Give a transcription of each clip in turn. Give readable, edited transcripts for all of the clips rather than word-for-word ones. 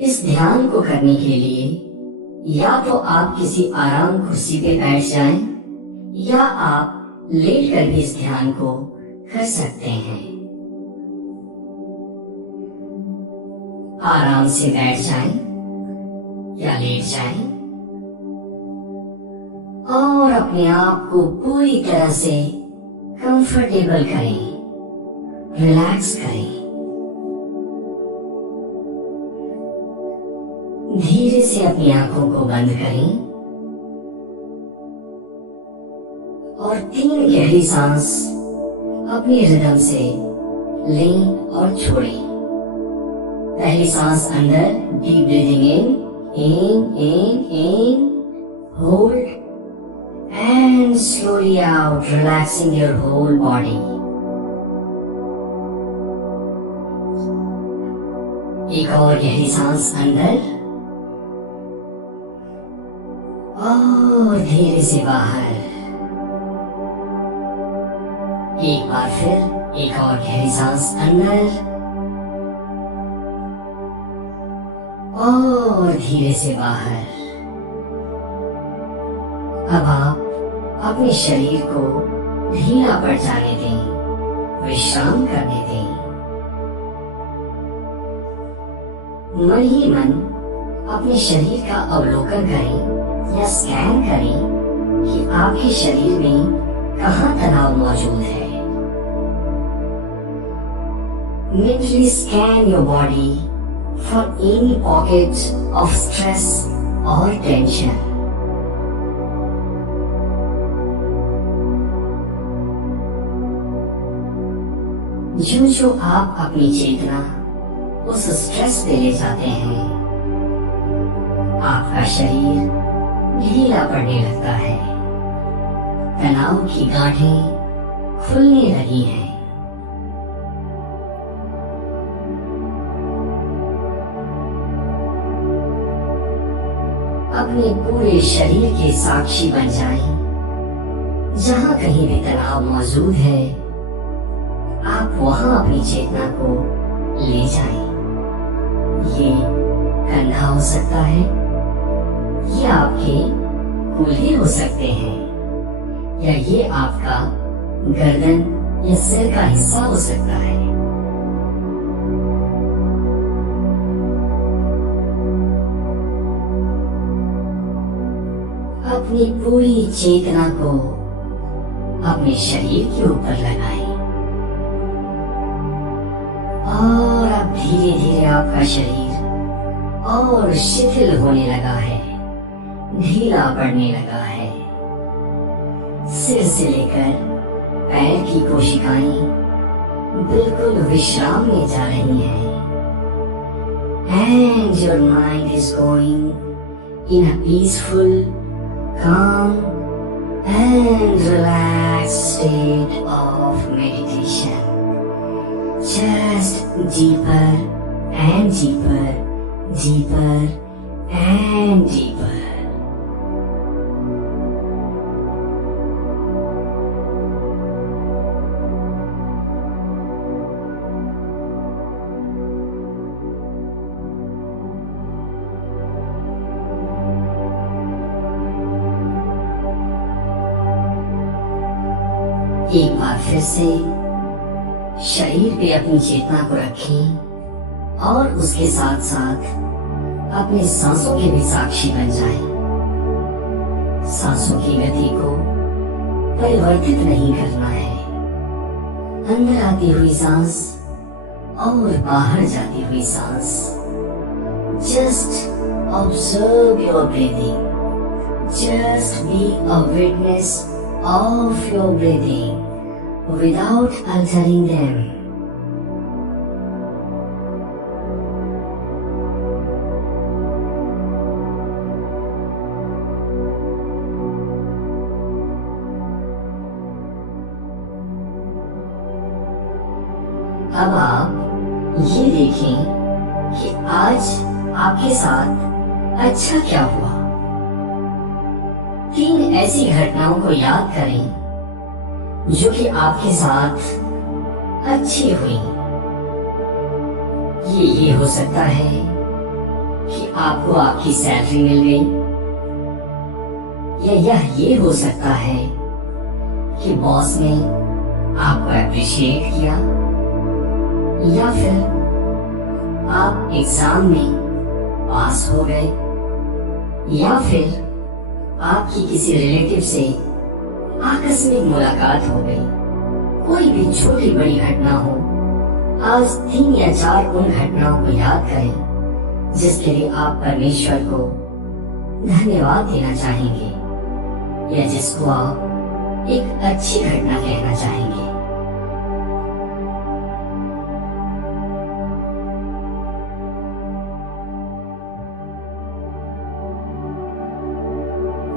इस ध्यान को करने के लिए या तो आप किसी आराम कुर्सी पे बैठ जाएं या आप लेट कर भी इस ध्यान को कर सकते हैं। आराम से बैठ जाएं या लेट जाएं और अपने आप को पूरी तरह से कंफर्टेबल करें, रिलैक्स करें। धीरे से अपनी आंखों को बंद करें और 3 गहरी सांस अपनी रिदम से लें और छोड़ें। पहली सांस अंदर, deep breathing in, hold and slowly out, relaxing your whole body. एक और गहरी सांस अंदर और धीरे से बाहर। एक बार फिर एक और गहरी सांस अंदर और धीरे से बाहर। अब आप अपने शरीर को ढीला पड़ जाने दें, विश्राम करने दें। मन ही मन अपने शरीर का अवलोकन करें या स्कैन करें कि आपके शरीर में कहाँ तनाव मौजूद है। Mentally scan your body for any pocket of stress or tension. जो आप अपनी चेतना उस स्ट्रेस पे ले जाते हैं, आपका शरीर ढीला पड़ने लगता है, तनाव की गांठें खुलने लगी हैं। अपने पूरे शरीर के साक्षी बन जाएं। जहां कहीं भी तनाव मौजूद है, आप वहां अपनी चेतना को ले जाएं। ये कंधा हो सकता है, ये आपके कूल्हे हो सकते हैं, या ये आपका गर्दन या सिर का हिस्सा हो सकता है। अपनी पूरी चेतना को अपने शरीर के ऊपर लगाएं और अब धीरे धीरे आपका शरीर और शिथिल होने लगा है, ढीला पड़ने लगा है। सिर से लेकर पैर की कोशिकाएं बिल्कुल विश्राम में जा रही हैं। And your mind is going in a peaceful, calm and relaxed state of meditation. Just deeper and deeper, deeper and deeper. एक बार फिर से शरीर पे अपनी चेतना को रखें और उसके साथ साथ अपने सांसों के भी साक्षी बन जाएं। सांसों की गति को परिवर्तित नहीं करना है। अंदर आती हुई सांस और बाहर जाती हुई सांस। Just observe your breathing. Just be a witness of your breathing without altering them. अब आप ये देखें कि आज आपके साथ अच्छा क्या हुआ। 3 ऐसी घटनाओं को याद करें जो कि आपके साथ अच्छी हुई। ये हो सकता है आपको आपकी सैलरी मिल गई, या ये हो सकता है कि बॉस ने आपको अप्रिशिएट किया, या फिर आप एग्जाम में पास हो गए, या फिर आपकी किसी रिलेटिव से आकस्मिक मुलाकात हो गई। कोई भी छोटी बड़ी घटना हो, आज 3 या 4 उन घटनाओं को याद करें जिसके लिए आप परमेश्वर को धन्यवाद देना चाहेंगे, या जिसको आप एक अच्छी घटना कहना चाहेंगे।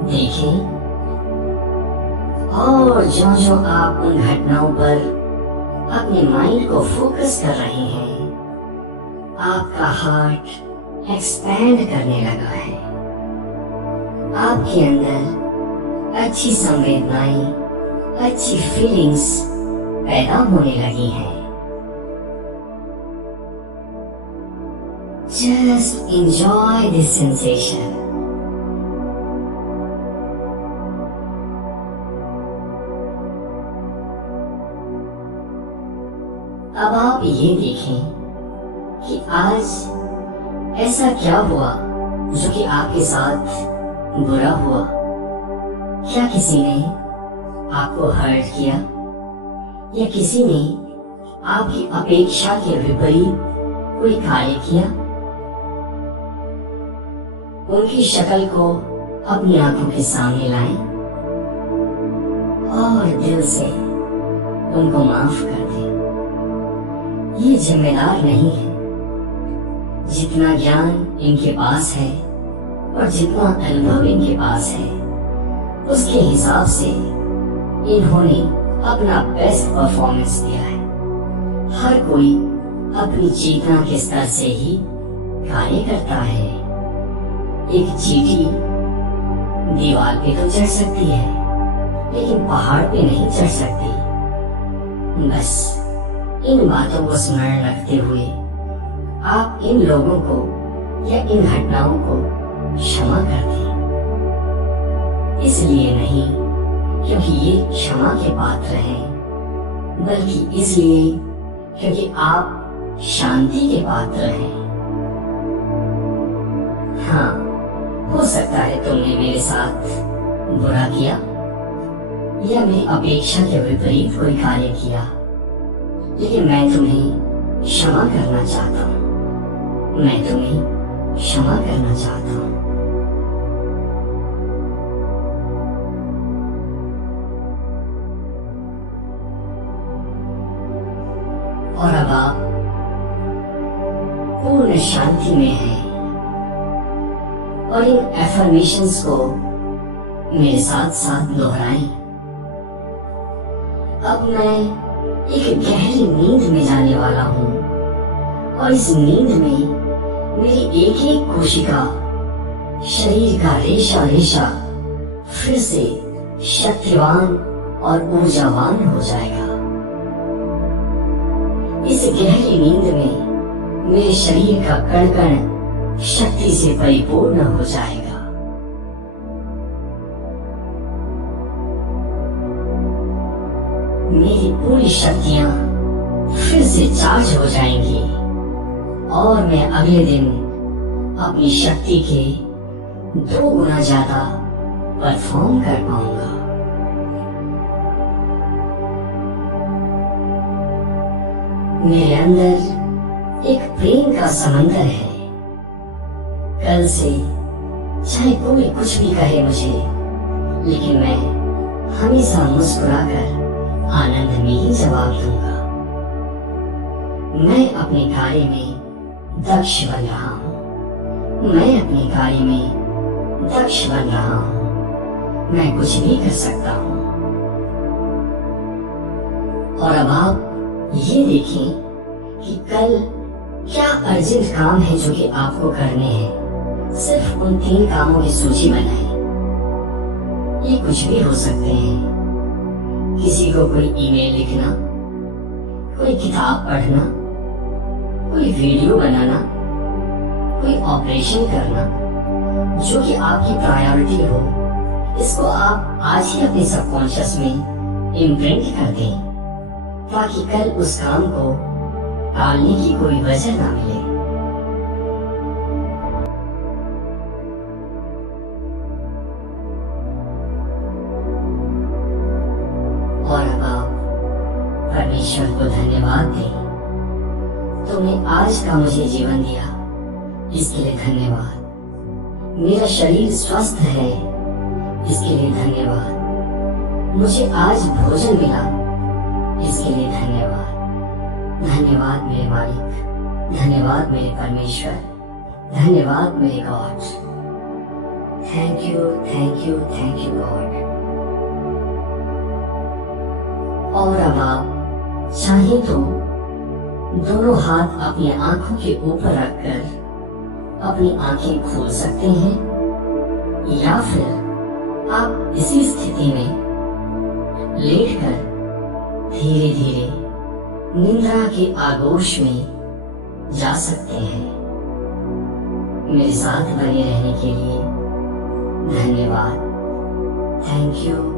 देखें, और जो आप उन घटनाओं पर अपने माइंड को फोकस कर रहे हैं, आपका हार्ट एक्सपैंड करने लगा है। आपके अंदर अच्छी संवेदनाएं, अच्छी फीलिंग्स पैदा होने लगी हैं। Just enjoy this sensation. अब आप ये देखें कि आज ऐसा क्या हुआ जो कि आपके साथ बुरा हुआ। क्या किसी ने आपको हर्ट किया, या किसी ने आपकी अपेक्षा के विपरीत कोई कार्य किया? उनकी शक्ल को अपनी आंखों के सामने लाएं और दिल से उनको माफ कर दें। ये जिम्मेदार नहीं है। जितना ज्ञान इनके पास है और जितना अनुभव इनके पास है, उसके हिसाब से इन्होंने अपना बेस्ट परफॉर्मेंस दिया है। हर कोई अपनी चेतना के स्तर से ही कार्य करता है। एक चींटी दीवार पे तो चढ़ सकती है, लेकिन पहाड़ पे नहीं चढ़ सकती। बस इन बातों को स्मरण रखते हुए आप इन लोगों को या इन घटनाओं को क्षमा कर दें। इसलिए नहीं क्योंकि ये क्षमा के पात्र हैं, बल्कि इसलिए क्योंकि आप शांति के पात्र हैं। हाँ, हो सकता है तुमने मेरे साथ बुरा किया या मेरी अपेक्षा के विपरीत कोई कार्य किया, लेकिन मैं तुम्हें क्षमा करना चाहता हूँ। मैं तुम्हें क्षमा करना चाहता हूँ। और अब आप पूर्ण शांति में हैं और इन एफर्मेशंस को मेरे साथ साथ दोहराएं। अब मैं एक गहरी नींद में जाने वाला हूँ और इस नींद में मेरी एक एक कोशिका, शरीर का रेशा रेशा फिर से शक्तिवान और ऊर्जावान हो जाएगा। इस गहरी नींद में मेरे शरीर का कण कण शक्ति से परिपूर्ण हो जाएगा। मेरी पूरी शक्तियां फिर से चार्ज हो जाएंगी और मैं अगले दिन अपनी शक्ति के 2 गुना ज्यादा परफॉर्म कर पाऊंगा। मेरे अंदर एक प्रेम का समंदर है। कल से चाहे कोई कुछ भी कहे मुझे, लेकिन मैं हमेशा मुस्कुराकर आनंद में ही जवाब दूंगा। मैं अपने कार्य में दक्ष बन रहा हूँ। मैं अपने कार्य में दक्ष बन रहा हूँ। मैं कुछ भी कर सकता हूँ। और अब आप ये देखें कि कल क्या अर्जेंट काम है जो कि आपको करने हैं। सिर्फ उन 3 कामों की सूची बनाएं। ये कुछ भी हो सकते हैं। किसी को कोई ईमेल लिखना, कोई किताब पढ़ना, कोई वीडियो बनाना, कोई ऑपरेशन करना जो कि आपकी प्रायोरिटी हो, इसको आप आज ही अपने सबकॉन्शियस में इम्प्रिंट कर दें, ताकि कल उस काम को टालने की कोई वजह ना मिले। और अब आप परमेश्वर को धन्यवाद दें। तुमने आज का मुझे जीवन दिया, इसके लिए धन्यवाद। मेरा शरीर स्वस्थ है, इसके लिए धन्यवाद। मुझे आज भोजन मिला, इसके लिए धन्यवाद। धन्यवाद मेरे मालिक, धन्यवाद मेरे परमेश्वर, धन्यवाद मेरे God. Thank you, thank you, thank you God. और अब आप चाहे तो दोनों हाथ अपनी आंखों के ऊपर रखकर अपनी आंखें खोल सकते हैं, या फिर आप इसी स्थिति में लेटकर धीरे धीरे निद्रा के आगोश में जा सकते हैं। मेरे साथ बने रहने के लिए धन्यवाद। Thank you.